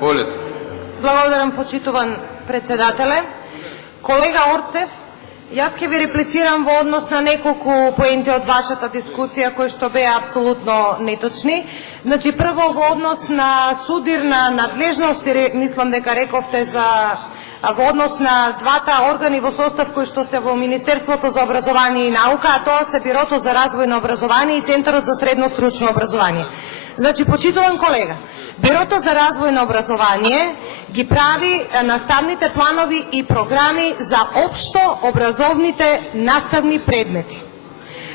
Полет. Благодарам, почитуван председателе. Колега Орцев, јас ќе ви реплицирам во однос на неколку поенти од вашата дискусија кои што беа апсолутно неточни. Значи, прво во однос на судирна надлежност, мислам дека рековте во однос на двата органи во состав кои што се во Министерството за образование и наука, а тоа се Бирото за развој на образование и Центарот за средно стручно образование. Значи, почитуван колега, Бирото за развој на образование ги прави наставните планови и програми за општо образовните наставни предмети.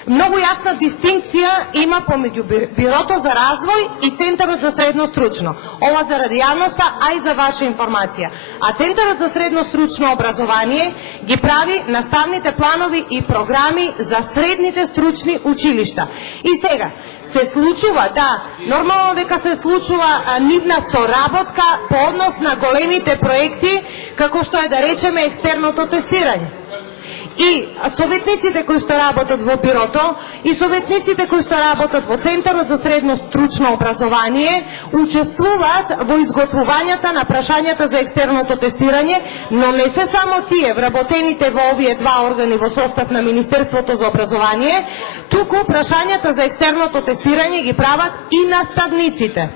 Многу јасна дистинкција има помеѓу Бирото за развој и Центарот за средно стручно. Ова заради јавноста, а и за ваша информација. А Центарот за средно стручно образование ги прави наставните планови и програми за средните стручни училишта. И сега, се случува, да, нормално дека се случува нивна соработка по однос на големите проекти, како што е, да речеме, екстерното тестирање. И советниците кои што работат во Бирото и советниците кои што работат во Центарот за средно стручно образование учествуваат во изготвувањето на прашањата за екстерното тестирање, но не се само тие вработените во овие два органи во состав на Министерството за образование, туку прашањата за екстерното тестирање ги прават и наставниците.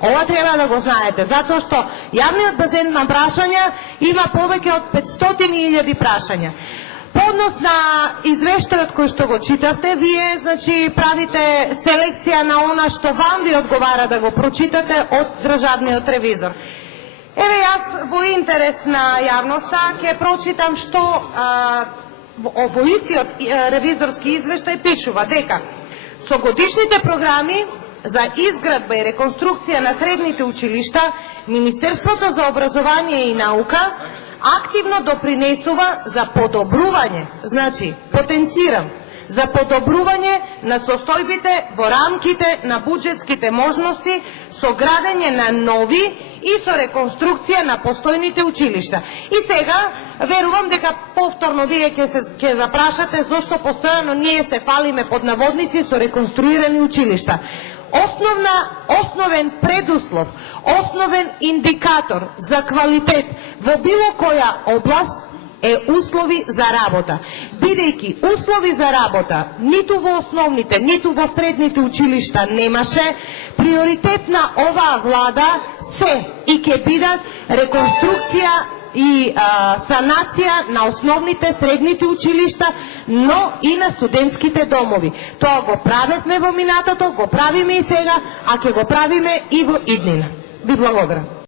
Ова треба да го знаете, затоа што јавниот базен на прашања има повеќе од 500.000 прашања. По однос на извештајот кој што го читавте, вие, значи, правите селекција на она што вам ви одговара да го прочитате од државниот ревизор. Еве, јас во интерес на јавноста ќе прочитам што во истиот ревизорски извештај пишува дека со годишните програми за изградба и реконструкција на средните училишта, Министерството за образование и наука активно допринесува за подобрување, значи, потенцирам, за подобрување на состојбите во рамките на буџетските можности со градење на нови и со реконструкција на постојните училишта. И сега, верувам дека повторно вие ќе запрашате зошто постојано ние се фалиме под наводници со реконструирани училишта. Основен предуслов, основен индикатор за квалитет во било која област е услови за работа. Бидејќи услови за работа ниту во основните, ниту во средните училишта немаше, приоритет на оваа влада се и ќе бидат реконструкција и санација на основните средните училишта, но и на студентските домови. Тоа го правевме во минатото, го правиме и сега, а ќе го правиме и во иднина. Ви благодарам.